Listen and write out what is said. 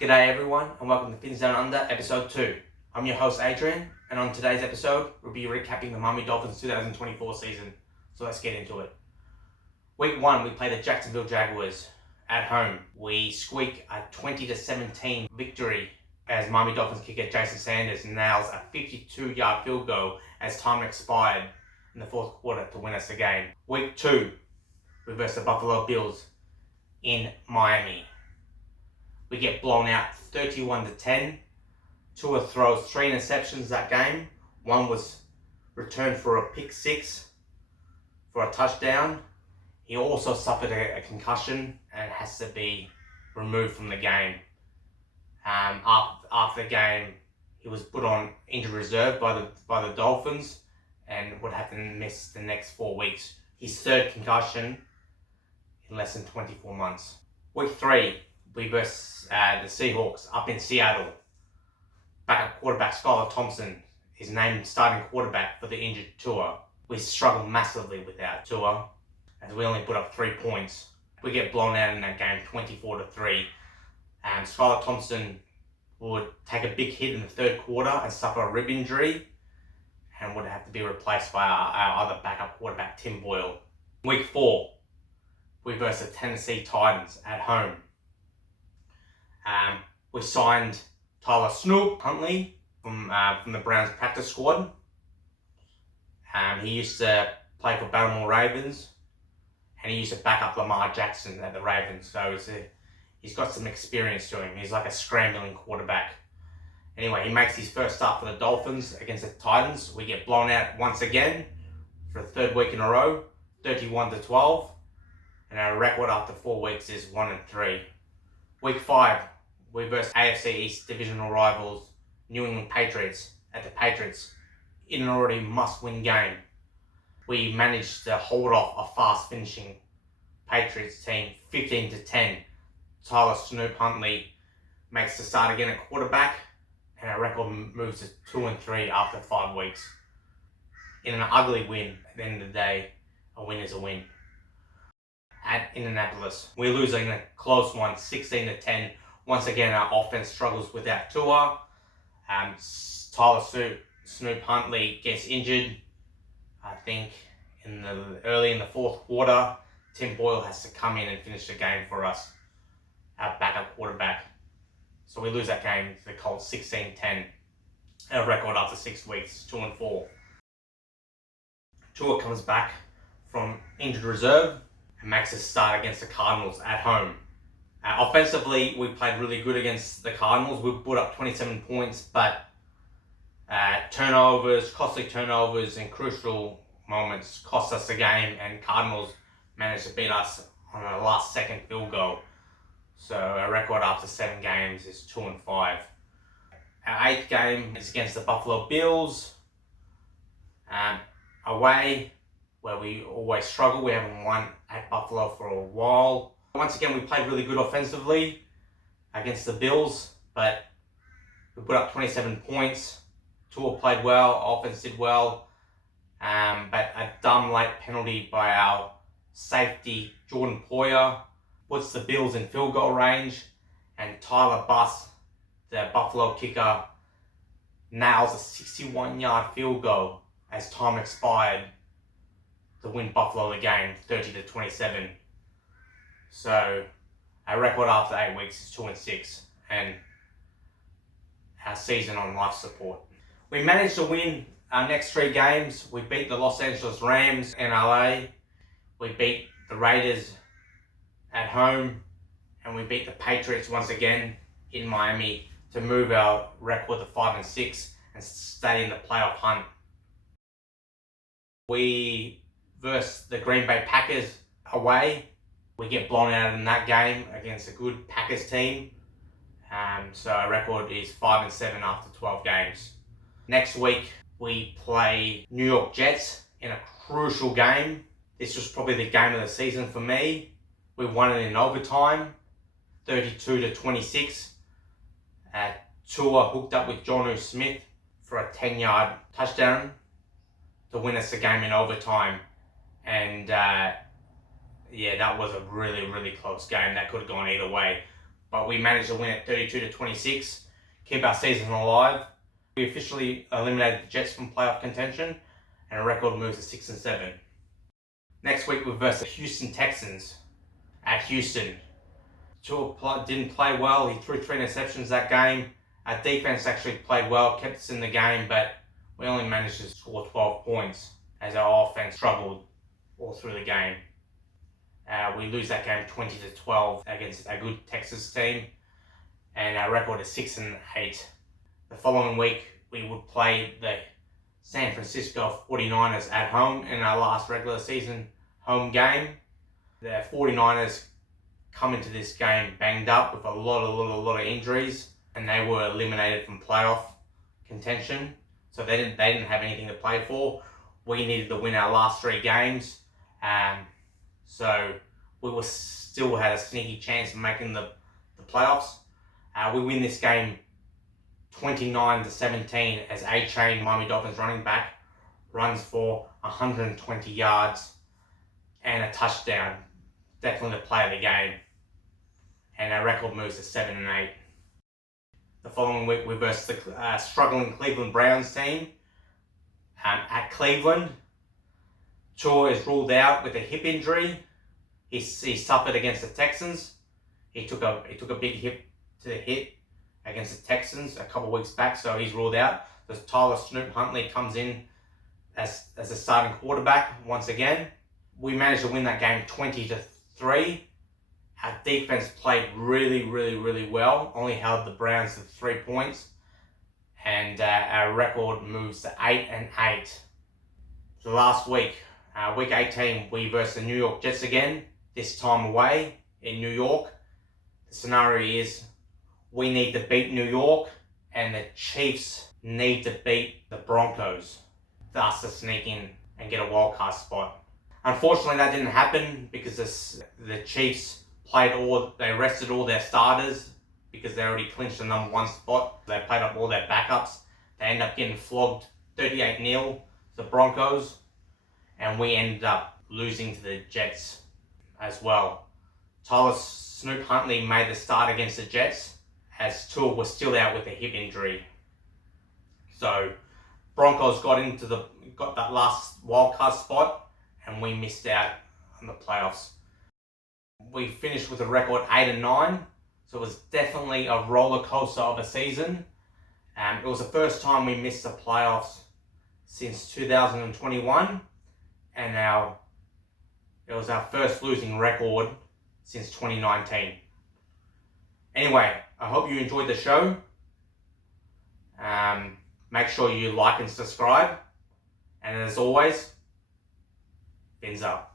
G'day everyone and welcome to Fins Down Under episode 2. I'm your host Adrian, and on today's episode we'll be recapping the Miami Dolphins 2024 season. So let's get into it. Week 1 we played the Jacksonville Jaguars at home. We squeak a 20-17 victory as Miami Dolphins kicker Jason Sanders nails a 52-yard field goal as time expired in the fourth quarter to win us the game. Week 2 we versus the Buffalo Bills in Miami. We get blown out 31-10. Tua throws 3 interceptions that game. One was returned for a pick 6 for a touchdown. He also suffered a concussion and has to be removed from the game. After the game, he was put on injured reserve by the Dolphins and would have to miss the next 4 weeks. His third concussion in less than 24 months. Week 3. We versus the Seahawks up in Seattle. Backup quarterback Skylar Thompson is named starting quarterback for the injured Tua. We struggled massively without Tua as we only put up 3 points. We get blown out in that game 24-3. Skylar Thompson would take a big hit in the third quarter and suffer a rib injury and would have to be replaced by our other backup quarterback Tim Boyle. Week 4, we versus the Tennessee Titans at home. We signed Tyler Snoop Huntley from the Browns practice squad. He used to play for Baltimore Ravens, and he used to back up Lamar Jackson at the Ravens. So he's got some experience to him. He's like a scrambling quarterback. Anyway, he makes his first start for the Dolphins against the Titans. We get blown out once again for the third week in a row, 31-12, and our record after 4 weeks is 1-3. Week 5, we versus AFC East divisional rivals New England Patriots at the Patriots in an already must-win game. We managed to hold off a fast-finishing Patriots team 15-10. Tyler Snoop Huntley makes the start again at quarterback, and our record moves to 2-3 after 5 weeks. In an ugly win, at the end of the day, a win is a win. At Indianapolis, we lose in a close one, 16-10. Once again, our offense struggles without Tua. Tyler Snoop Huntley gets injured. I think early in the fourth quarter, Tim Boyle has to come in and finish the game for us, our backup quarterback. So we lose that game to the Colts 16-10. Our record after 6 weeks is 2-4. Tua comes back from injured reserve and makes a start against the Cardinals at home. Offensively, we played really good against the Cardinals. We put up 27 points, but costly turnovers and crucial moments cost us the game, and Cardinals managed to beat us on a last-second field goal. So our record after 7 games is 2-5. Our 8th game is against the Buffalo Bills. Away, where we always struggle. We haven't won at Buffalo for a while. Once again, we played really good offensively against the Bills, but we put up 27 points. Tua played well, offense did well, but a dumb late penalty by our safety, Jordan Poyer, puts the Bills in field goal range, and Tyler Buss, the Buffalo kicker, nails a 61-yard field goal as time expired to win Buffalo the game, 30-27. So our record after 8 weeks is 2-6, and our season on life support. We managed to win our next 3 games. We beat the Los Angeles Rams in LA. We beat the Raiders at home, and we beat the Patriots once again in Miami to move our record to 5-6 and stay in the playoff hunt. We versus the Green Bay Packers away. We get blown out in that game against a good Packers team. So our record is 5-7 after 12 games. Next week, we play New York Jets in a crucial game. This was probably the game of the season for me. We won it in overtime, 32-26. Tua hooked up with Jonnu Smith for a 10-yard touchdown to win us the game in overtime. And that was a really, really close game. That could have gone either way. but we managed to win it 32-26, keep our season alive. We officially eliminated the Jets from playoff contention, and our record moves to 6-7. Next week we versus the Houston Texans at Houston. Tua didn't play well. He threw 3 interceptions that game. Our defense actually played well, kept us in the game, but we only managed to score 12 points as our offense struggled all through the game. We lose that game 20-12 against a good Texas team, and our record is 6-8. The following week, we would play the San Francisco 49ers at home in our last regular season home game. The 49ers come into this game banged up with a lot of injuries, and they were eliminated from playoff contention. So they didn't have anything to play for. We needed to win our last 3 games. So we still had a sneaky chance of making the playoffs. We win this game 29-17 as A-Chain, Miami Dolphins running back, runs for 120 yards and a touchdown. Definitely the play of the game. And our record moves to 7-8. The following week we versus the struggling Cleveland Browns team at Cleveland. Tua is ruled out with a hip injury. He suffered against the Texans. He took a big hit to the hip against the Texans a couple weeks back, so he's ruled out. So Tyler Snoop Huntley comes in as a starting quarterback once again. We managed to win that game 20-3. Our defense played really well. Only held the Browns to 3 points, and our record moves to 8-8. The last week, week 18, we versus the New York Jets again. This time away in New York. The scenario is we need to beat New York, and the Chiefs need to beat the Broncos, thus to sneak in and get a wildcard spot. Unfortunately, that didn't happen because the Chiefs they rested all their starters because they already clinched the number 1 spot. They played up all their backups. They ended up getting flogged 38-0 to the Broncos, and we ended up losing to the Jets as well. Tyler Snoop Huntley made the start against the Jets as Tua was still out with a hip injury. So Broncos got that last wildcard spot, and we missed out on the playoffs. We finished with a record 8-9, so it was definitely a roller coaster of a season. It was the first time we missed the playoffs since 2021, and it was our first losing record since 2019. Anyway, I hope you enjoyed the show. Make sure you like and subscribe, and as always, fins up.